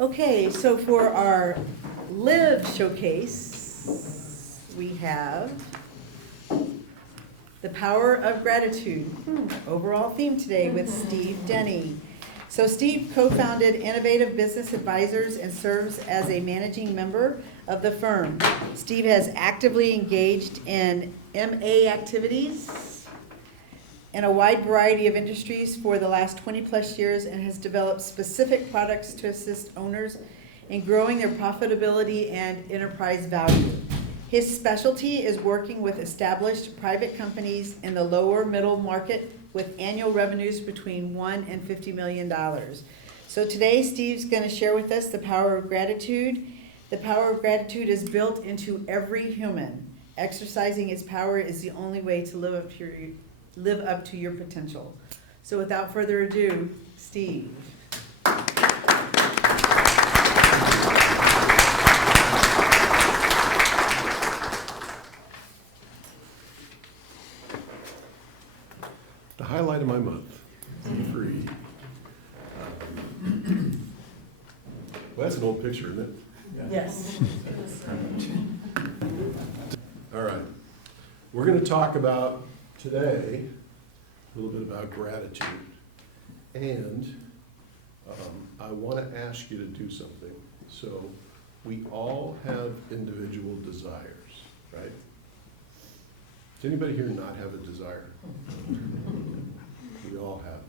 Okay, so for our Live showcase, we have the power of gratitude. Overall theme today with Steve Denny. So Steve co-founded Innovative Business Advisors and serves as a managing member of the firm. Steve has actively engaged in MA activities in a wide variety of industries for the last 20 plus years and has developed specific products to assist owners in growing their profitability and enterprise value. His specialty is working with established private companies in the lower middle market with annual revenues between $1 and $50 million. So today Steve's going to share with us the power of gratitude. The power of gratitude is built into every human. Exercising its power is the only way to live up to your potential. So without further ado, Steve. The highlight of my month, e4e. Well, that's an old picture, isn't it? Yes. All right. We're going to talk about today a little bit about gratitude. And I want to ask you to do something. So we all have individual desires, right? Does anybody here not have a desire? We all have.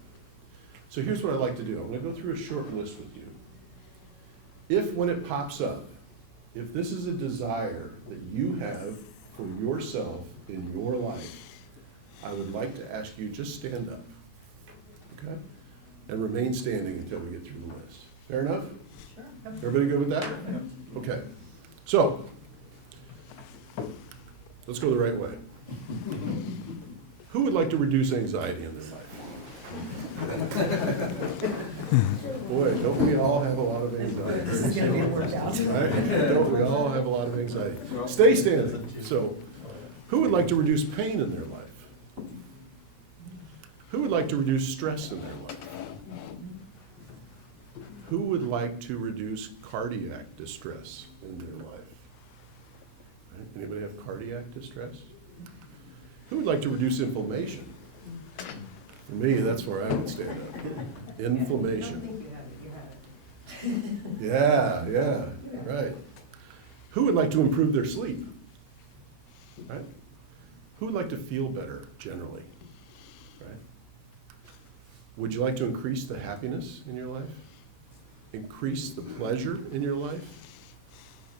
So here's what I'd like to do. I'm going to go through a short list with you. If when it pops up, if this is a desire that you have for yourself in your life, I would like to ask you just stand up, okay? And remain standing until we get through the list. Fair enough? Sure. Everybody good with that? Okay. So, let's go the right way. Who would like to reduce anxiety in their life? Boy, don't we all have a lot of anxiety? This is going to be a workout. Right? Don't we all have a lot of anxiety? Stay standing. So, who would like to reduce pain in their life? Who would like to reduce stress in their life? Who would like to reduce cardiac distress in their life? Right? Anybody have cardiac distress? Who would like to reduce inflammation? For me, that's where I would stand up. Inflammation. Yeah, right. Who would like to improve their sleep? Right? Who would like to feel better generally? Right? Would you like to increase the happiness in your life? Increase the pleasure in your life?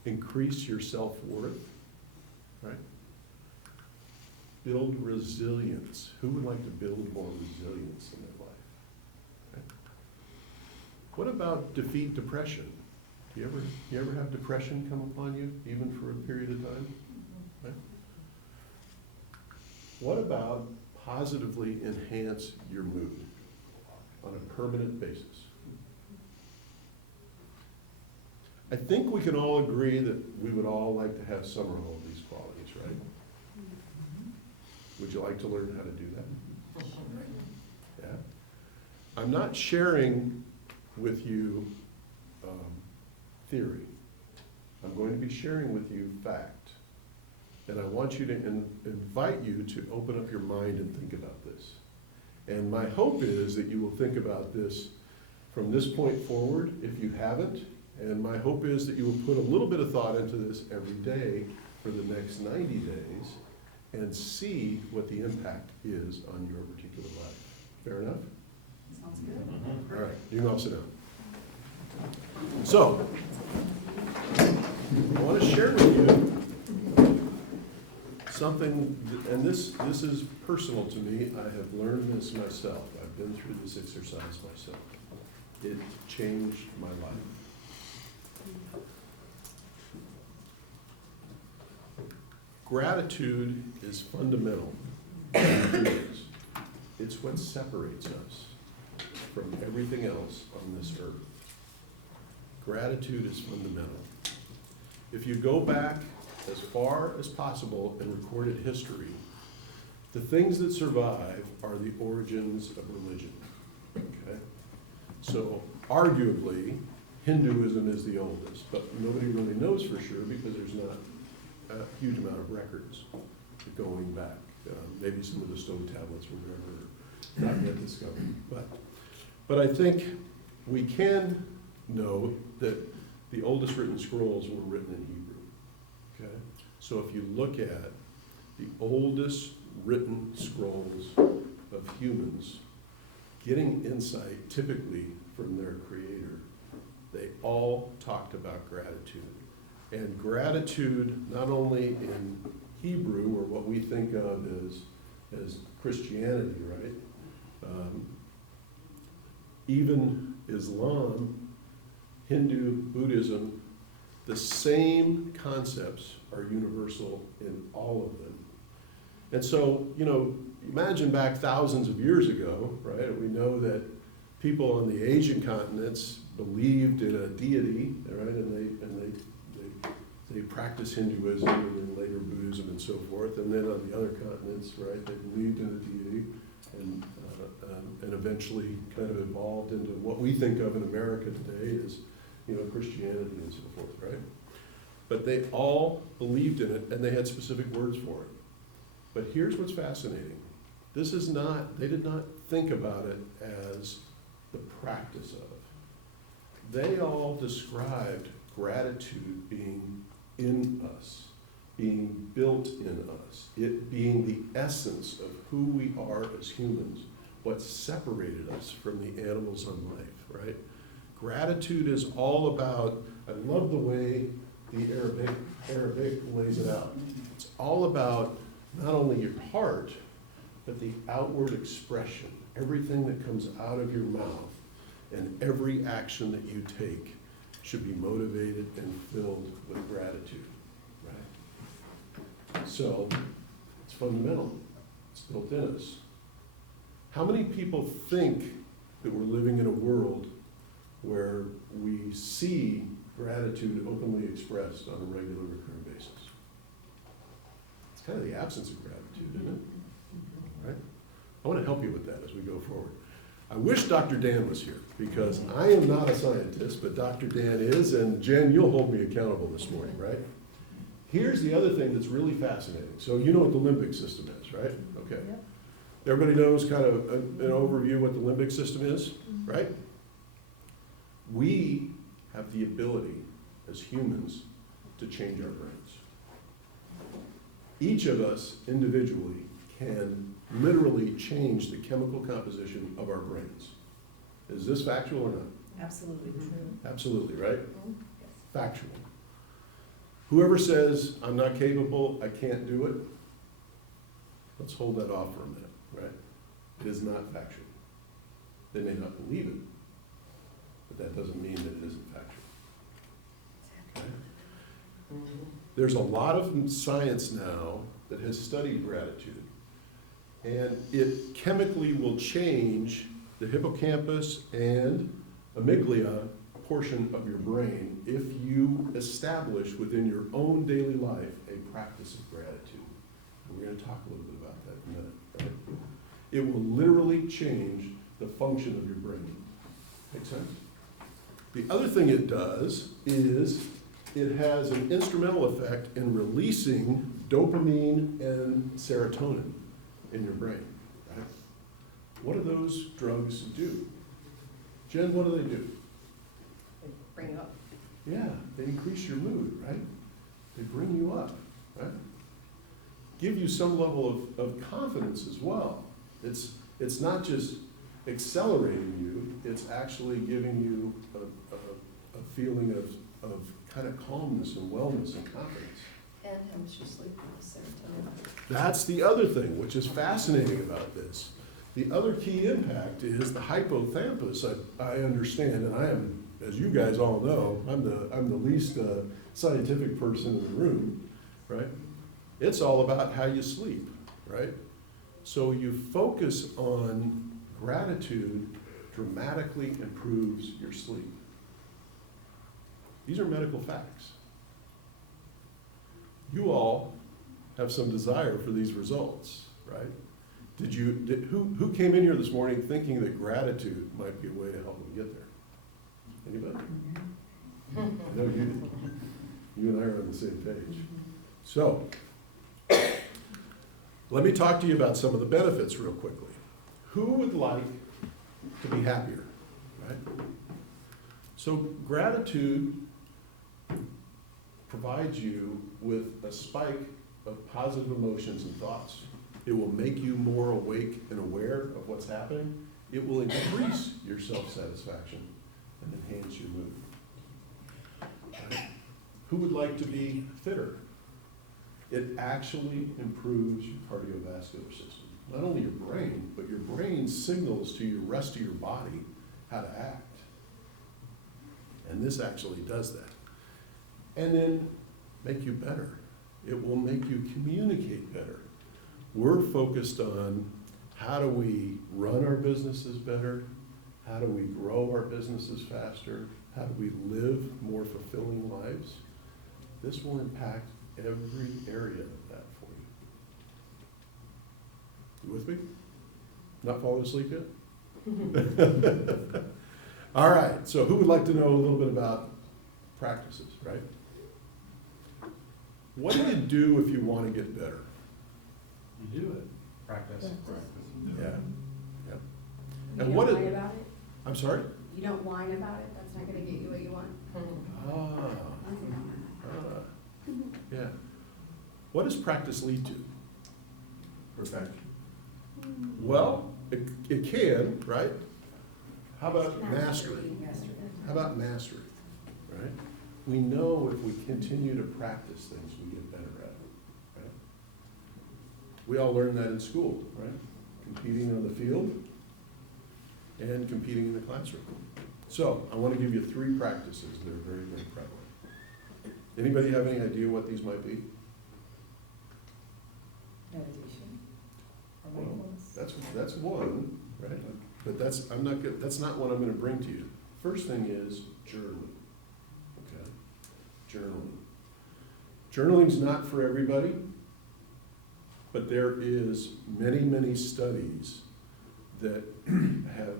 Increase your self-worth? Right? Build resilience. Who would like to build more resilience in their life? Right? What about defeat depression? Do you ever have depression come upon you, even for a period of time? Right? What about positively enhance your mood on a permanent basis? I think we can all agree that we would all like to have some or all of these qualities, right? Would you like to learn how to do that? Yeah. I'm not sharing with you theory. I'm going to be sharing with you fact. And I want you to invite you to open up your mind and think about this. And my hope is that you will think about this from this point forward if you haven't. And my hope is that you will put a little bit of thought into this every day for the next 90 days and see what the impact is on your particular life. Fair enough? Sounds good. All right, you can all sit down. So, I want to share with you something, and this is personal to me. I have learned this myself. I've been through this exercise myself. It changed my life. Gratitude is fundamental. It's what separates us from everything else on this earth. Gratitude is fundamental. If you go back as far as possible in recorded history, the things that survive are the origins of religion. Okay? So arguably, Hinduism is the oldest, but nobody really knows for sure because there's not a huge amount of records going back. Maybe some of the stone tablets were never, not yet discovered. But I think we can know that the oldest written scrolls were written in Hebrew. Okay? So if you look at the oldest written scrolls of humans getting insight typically from their creator, they all talked about gratitude. And gratitude, not only in Hebrew, or what we think of as Christianity, right? Even Islam, Hindu, Buddhism, the same concepts are universal in all of them. And so, imagine back thousands of years ago, right? We know that people on the Asian continents believed in a deity, right? And they practiced Hinduism and then later Buddhism and so forth. And then on the other continents, right, they believed in a deity and eventually kind of evolved into what we think of in America today as, Christianity and so forth, right? But they all believed in it and they had specific words for it. But here's what's fascinating. They did not think about it as the practice of. They all described gratitude being in us, being built in us, it being the essence of who we are as humans, what separated us from the animals on life, right? Gratitude is all about, I love the way the Arabic lays it out. It's all about not only your heart, but the outward expression, everything that comes out of your mouth and every action that you take should be motivated and filled with gratitude, right? So, it's fundamental. It's built in us. How many people think that we're living in a world where we see gratitude openly expressed on a regular, recurring basis? It's kind of the absence of gratitude, isn't it? Right? I want to help you with that as we go forward. I wish Dr. Dan was here, because I am not a scientist, but Dr. Dan is, and Jen, you'll hold me accountable this morning, right? Here's the other thing that's really fascinating. So you know what the limbic system is, right? Okay. Yep. Everybody knows kind of an overview what the limbic system is, right? We have the ability as humans to change our brains. Each of us individually can literally change the chemical composition of our brains. Is this factual or not? Absolutely true. Absolutely, right? Yes. Factual. Whoever says, I'm not capable, I can't do it, let's hold that off for a minute, right? It is not factual. They may not believe it, but that doesn't mean that it isn't factual. Okay? There's a lot of science now that has studied gratitude, and it chemically will change the hippocampus and amygdala portion of your brain if you establish within your own daily life a practice of gratitude. And we're going to talk a little bit about that in a minute, right? It will literally change the function of your brain. Make sense? The other thing it does is it has an instrumental effect in releasing dopamine and serotonin in your brain, right? What do those drugs do? Jen, what do? They bring you up. Yeah, they increase your mood, right? They bring you up, right? Give you some level of confidence as well. It's not just accelerating you, it's actually giving you a feeling of kind of calmness and wellness and confidence. And helps you sleep with serotonin. That's the other thing, which is fascinating about this. The other key impact is the hypothalamus. I understand, and I am, as you guys all know, I'm the least scientific person in the room, right? It's all about how you sleep, right? So you focus on gratitude dramatically improves your sleep. These are medical facts. You all have some desire for these results, right? Who came in here this morning thinking that gratitude might be a way to help them get there? Anybody? I know you and I are on the same page. So, let me talk to you about some of the benefits real quickly. Who would like to be happier, right? So gratitude provides you with a spike of positive emotions and thoughts. It will make you more awake and aware of what's happening. It will increase your self-satisfaction and enhance your mood. Right? Who would like to be fitter? It actually improves your cardiovascular system. Not only your brain, but your brain signals to your rest of your body how to act. And this actually does that. And then make you better. It will make you communicate better. We're focused on how do we run our businesses better? How do we grow our businesses faster? How do we live more fulfilling lives? This will impact every area of that for you. You with me? Not falling asleep yet? All right, so who would like to know a little bit about practices, right? What do you do if you want to get better? You do it. Practice. Yeah. Yeah. You And don't what is, whine about it? I'm sorry? You don't whine about it? That's not gonna get you what you want? Yeah. What does practice lead to? Perfection. Well, it can, right? How about mastery? How about mastery, right? We know if we continue to practice things, we get better at it, right? We all learn that in school, right? Competing on the field and competing in the classroom. So I want to give you 3 practices that are very, very prevalent. Anybody have any idea what these might be? Meditation or Well, mindfulness. that's one, right? But that's not what I'm gonna bring to you. First thing is journaling, okay? Journaling. Journaling's not for everybody, but there is many, many studies that have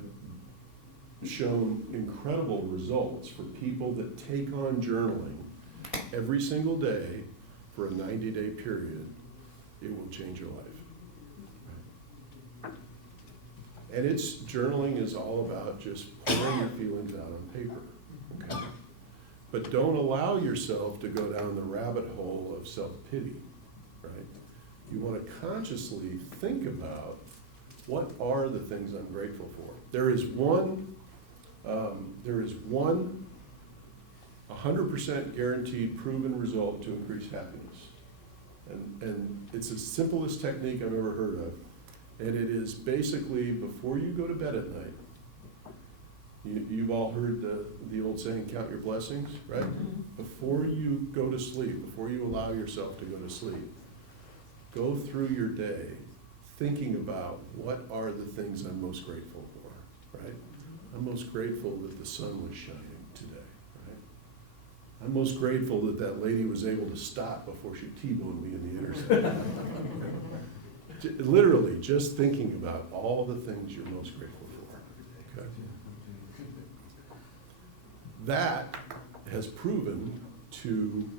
shown incredible results for people that take on journaling every single day for a 90-day period. It will change your life. And journaling is all about just pouring your feelings out on paper, okay? But don't allow yourself to go down the rabbit hole of self-pity, right? You want to consciously think about what are the things I'm grateful for. There is one 100% guaranteed proven result to increase happiness. And it's the simplest technique I've ever heard of. And it is basically before you go to bed at night, you've all heard the old saying, count your blessings, right? Before you go to sleep, before you allow yourself to go to sleep, go through your day thinking about what are the things I'm most grateful for, right? I'm most grateful that the sun was shining today, right? I'm most grateful that that lady was able to stop before she T-boned me in the intersection. Literally, just thinking about all the things you're most grateful for. Okay? That has proven to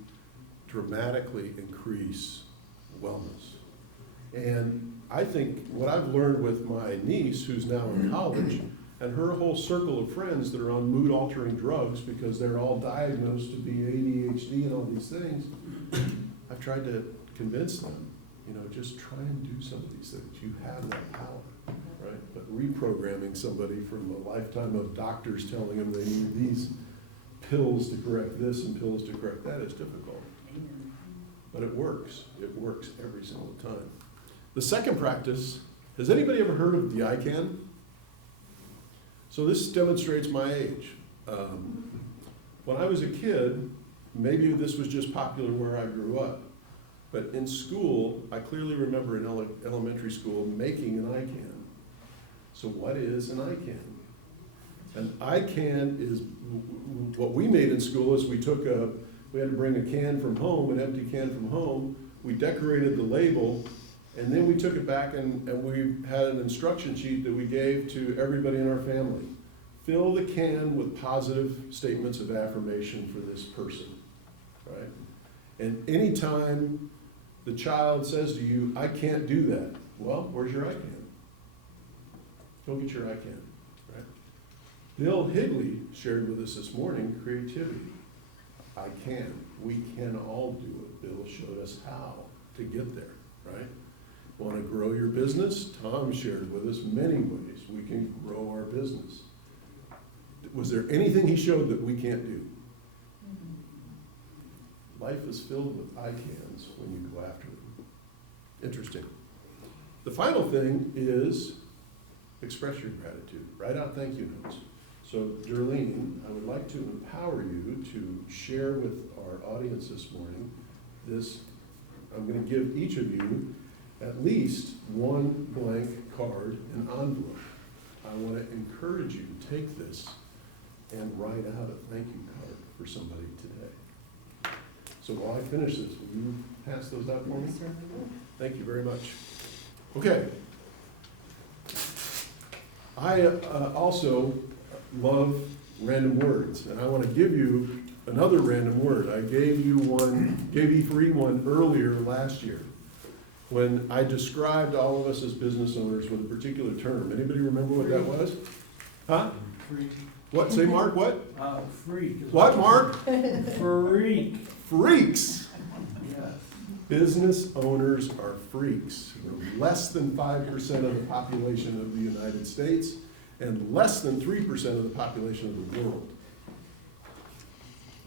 dramatically increase wellness. And I think what I've learned with my niece, who's now in college, and her whole circle of friends that are on mood-altering drugs because they're all diagnosed to be ADHD and all these things, I've tried to convince them, just try and do some of these things. You have that power, right? But reprogramming somebody from a lifetime of doctors telling them they need these pills to correct this and pills to correct that is difficult. But it works. It works every single time. The second practice, has anybody ever heard of the ICANN? So this demonstrates my age. When I was a kid, maybe this was just popular where I grew up, but in school, I clearly remember in elementary school making an ICANN. So what is an ICANN? An ICANN is, what we made in school is we had to bring a can from home, an empty can from home, we decorated the label, and then we took it back and we had an instruction sheet that we gave to everybody in our family. fill the can with positive statements of affirmation for this person, right? And anytime the child says to you, I can't do that, well, where's your I can? Go get your I can, right? Bill Higley shared with us this morning creativity. I can. We can all do it. Bill showed us how to get there, right? Want to grow your business? Tom shared with us many ways we can grow our business. Was there anything he showed that we can't do? Life is filled with I cans when you go after them. Interesting. The final thing is express your gratitude. Write out thank you notes. So, Darlene, I would like to empower you to share with our audience this morning this. I'm going to give each of you at least one blank card and envelope. I want to encourage you to take this and write out a thank you card for somebody today. So while I finish this, will you pass those out for me? Thank you very much. Okay. I also love random words, and I want to give you another random word. I gave e4e one earlier last year when I described all of us as business owners with a particular term. Anybody remember what that was? Huh? Freak. What? Say, Mark, what? Freak. What, Mark? Freak. Freaks. Yes. Business owners are freaks. We're less than 5% of the population of the United States and less than 3% of the population of the world.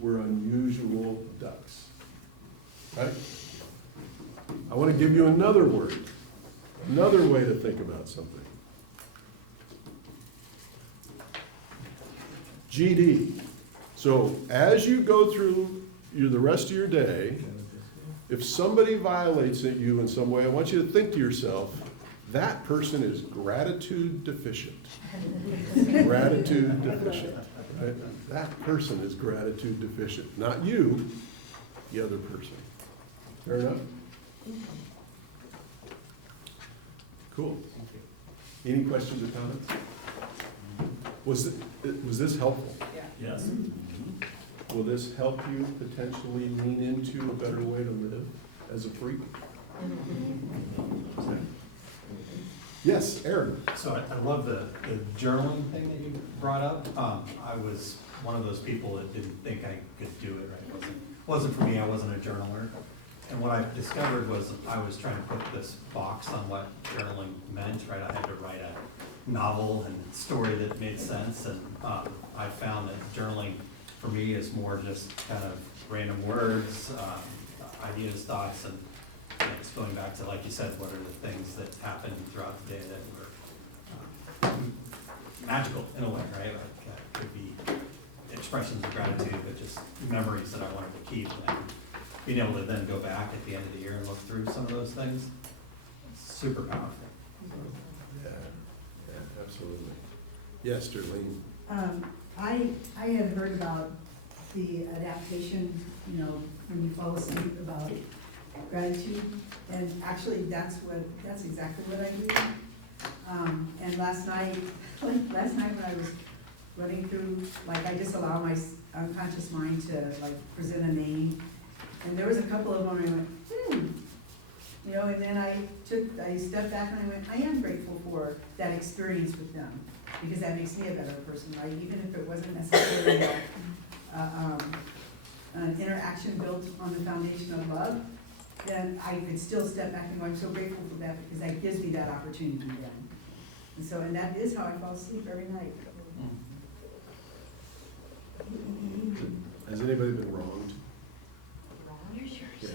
We're unusual ducks, right? I want to give you another word, another way to think about something. GD. So as you go through the rest of your day, if somebody violates you in some way, I want you to think to yourself, that person is gratitude deficient. Gratitude deficient. Right? That person is gratitude deficient. Not you, the other person. Fair enough? Cool. Any questions or comments? Was this helpful? Yes. Will this help you potentially lean into a better way to live as a freak? Yes, Aaron. So I love the journaling thing that you brought up. I was one of those people that didn't think I could do it, right? It wasn't for me, I wasn't a journaler. And what I discovered was I was trying to put this box on what journaling meant, right? I had to write a novel and story that made sense, and I found that journaling for me is more just kind of random words, ideas, thoughts, and it's going back to, like you said, what are the things that happened throughout the day that were magical in a way, right? Like could be expressions of gratitude, but just memories that I wanted to keep, and being able to then go back at the end of the year and look through some of those things, super powerful. Yeah, absolutely. Yes, Darlene. I had heard about the adaptation, when you fall asleep, about gratitude, and actually that's exactly what I do. And last night when I was running through, I just allow my unconscious mind to present a name, and there was a couple of them I went, and then I stepped back and I went, I am grateful for that experience with them, because that makes me a better person, right? Even if it wasn't necessarily an interaction built on the foundation of love, then I could still step back and go, I'm so grateful for that, because that gives me that opportunity then. And that is how I fall asleep every night. Has anybody been wronged? Yeah.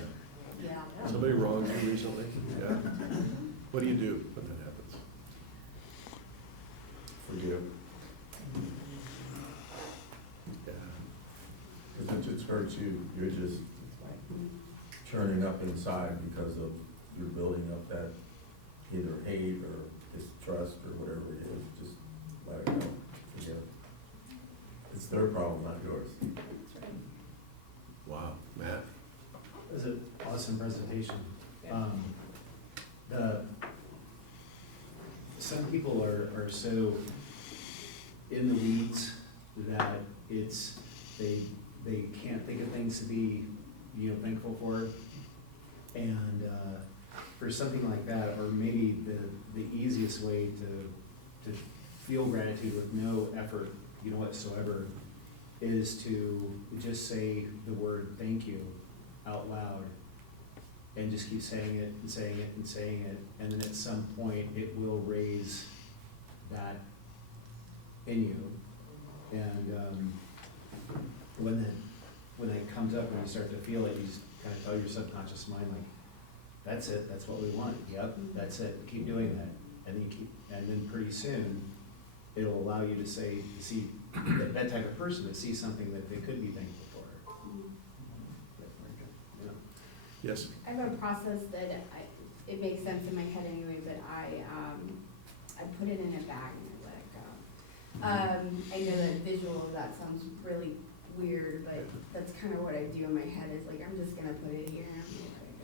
Yeah. Somebody wronged you recently? Yeah. What do you do when that happens? Forgive, Yeah. because it just hurts you, you're just churning up inside because of, you're building up that either hate or distrust or whatever it is, just let it go, forgive. It's their problem, not yours. Wow, Matt. It was an awesome presentation. Some people are so in the weeds, that they can't think of things to be, thankful for. And, for something like that, or maybe the easiest way to feel gratitude with no effort, whatsoever, is to just say the word thank you out loud, and just keep saying it and saying it and saying it, and then at some point it will raise that in you. And when that comes up, when you start to feel it, you just kind of tell your subconscious mind, like, that's it, that's what we want, yep, that's it, keep doing that. And then pretty soon, it'll allow you to see that type of person, to see something that they could be thankful for. Yeah. Yes, I have a process that it makes sense in my head anyway, but I put it in a bag and I let it go. I know that visual of that sounds really weird, but that's kind of what I do in my head, is like, I'm just gonna put it here and I'm gonna let it go.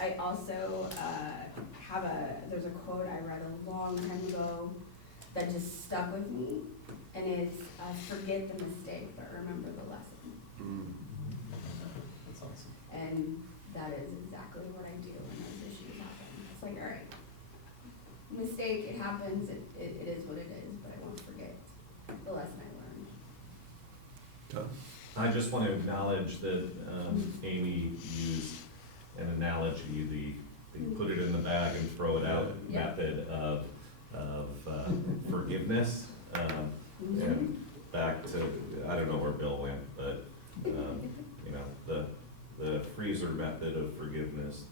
I also there's a quote I read a long time ago that just stuck with me, and it's forget the mistake but remember the lesson. That's awesome. And that is exactly what I do when those issues happen. It's like, all right, mistake, it happens, it is what it is, but I won't forget the lesson I learned. Tom? I just want to acknowledge that Amy used an analogy, the put it in the bag and throw it out Yeah. method of forgiveness. And back to, I don't know where Bill went, but, the freezer method of forgiveness,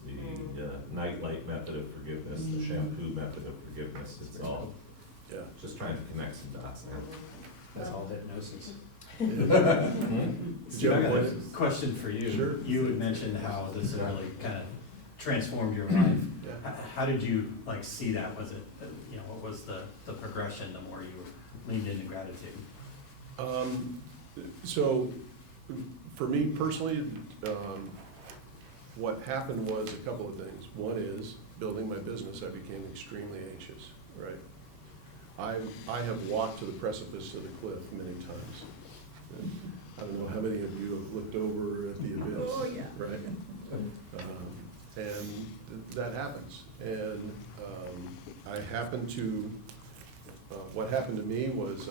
the nightlight method of forgiveness, the shampoo method of forgiveness, it's all, Yeah. just trying to connect some dots now. That's all hypnosis. Steve, I got a question for you. Sure. You had mentioned how this had really kind of transformed your life. Yeah. How did you see that? Was it, what was the progression the more you leaned into gratitude? So, for me personally, what happened was a couple of things. One is, building my business, I became extremely anxious, right? I have walked to the precipice of the cliff many times. I don't know how many of you have looked over at the abyss. Oh, yeah. Right? And that happens. And I happened to, what happened to me was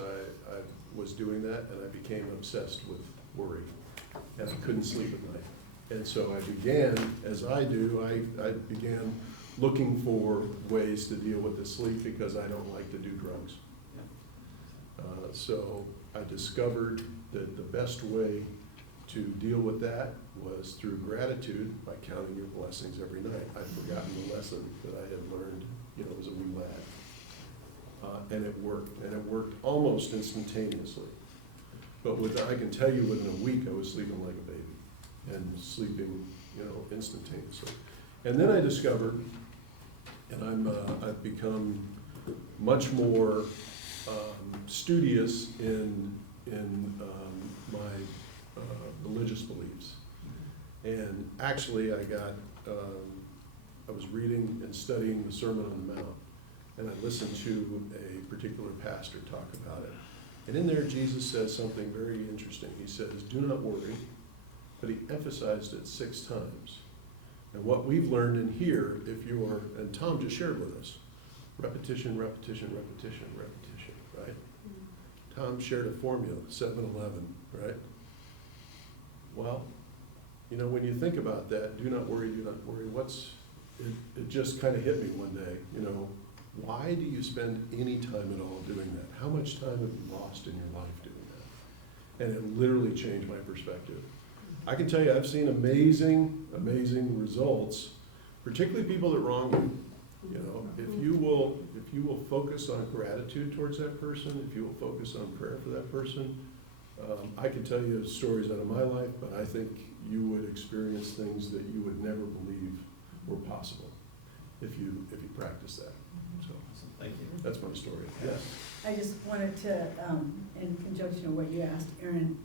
I was doing that, and I became obsessed with worry. And I couldn't sleep at night. And so I began, as I do, I began looking for ways to deal with the sleep, because I don't like to do drugs. So I discovered that the best way to deal with that was through gratitude, by counting your blessings every night. I'd forgotten the lesson that I had learned, as a wee lad. And it worked almost instantaneously. But I can tell you within a week, I was sleeping like a baby, and sleeping, instantaneously. And then I discovered, and I've become much more studious in my religious beliefs. And actually, I was reading and studying the Sermon on the Mount, and I listened to a particular pastor talk about it. And in there, Jesus says something very interesting. He says, do not worry, but he emphasized it 6 times. And what we've learned in here, and Tom just shared with us, repetition, repetition, repetition, repetition, right? Tom shared a formula, 7-11, right? Well, when you think about that, do not worry, it just kind of hit me one day, why do you spend any time at all doing that? How much time have you lost in your life doing that? And it literally changed my perspective. I can tell you, I've seen amazing, amazing results, particularly people that wrong you. If you will focus on gratitude towards that person, if you will focus on prayer for that person, I can tell you stories out of my life, but I think you would experience things that you would never believe were possible if you practice that. So, Thank you. that's my story. Yes. I just wanted to, in conjunction with what you asked, Aaron,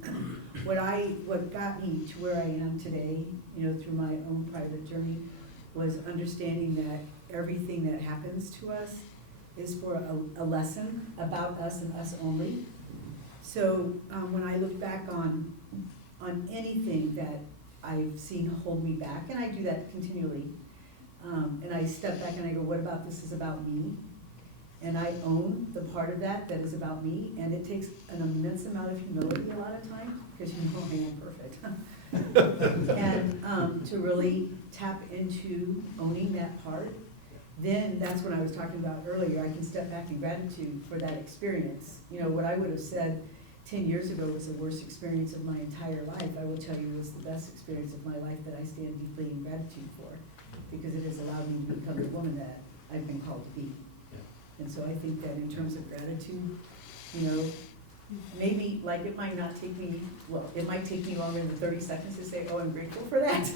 what got me to where I am today, through my own private journey, was understanding that everything that happens to us is for a lesson about us and us only. So, when I look back on anything that I've seen hold me back, and I do that continually, and I step back and I go, what about this is about me? And I own the part of that that is about me, and it takes an immense amount of humility a lot of times, because you know I am perfect. And to really tap into owning that part, then that's when I was talking about earlier, I can step back in gratitude for that experience. You know, what I would have said 10 years ago was the worst experience of my entire life, I will tell you was the best experience of my life that I stand deeply in gratitude for, because it has allowed me to become the woman that I've been called to be. And so I think that in terms of gratitude, you know, maybe, like, it might not take me, well, it might take me longer than 30 seconds to say, oh, I'm grateful for that.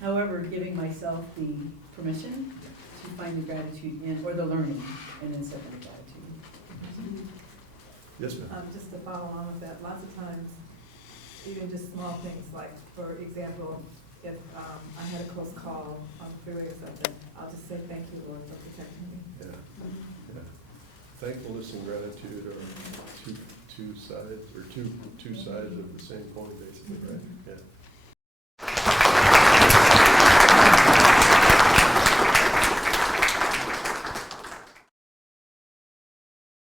However, giving myself the permission to find the gratitude in, or the learning, and then second the gratitude. Yes, ma'am. Just to follow on with that, lots of times, even just small things, like, for example, if I had a close call on the freeway or something, I'll just say thank you, Lord, for protecting me. Yeah, yeah. Thankfulness and gratitude are two sides, or two sides of the same coin, basically, right? Yeah.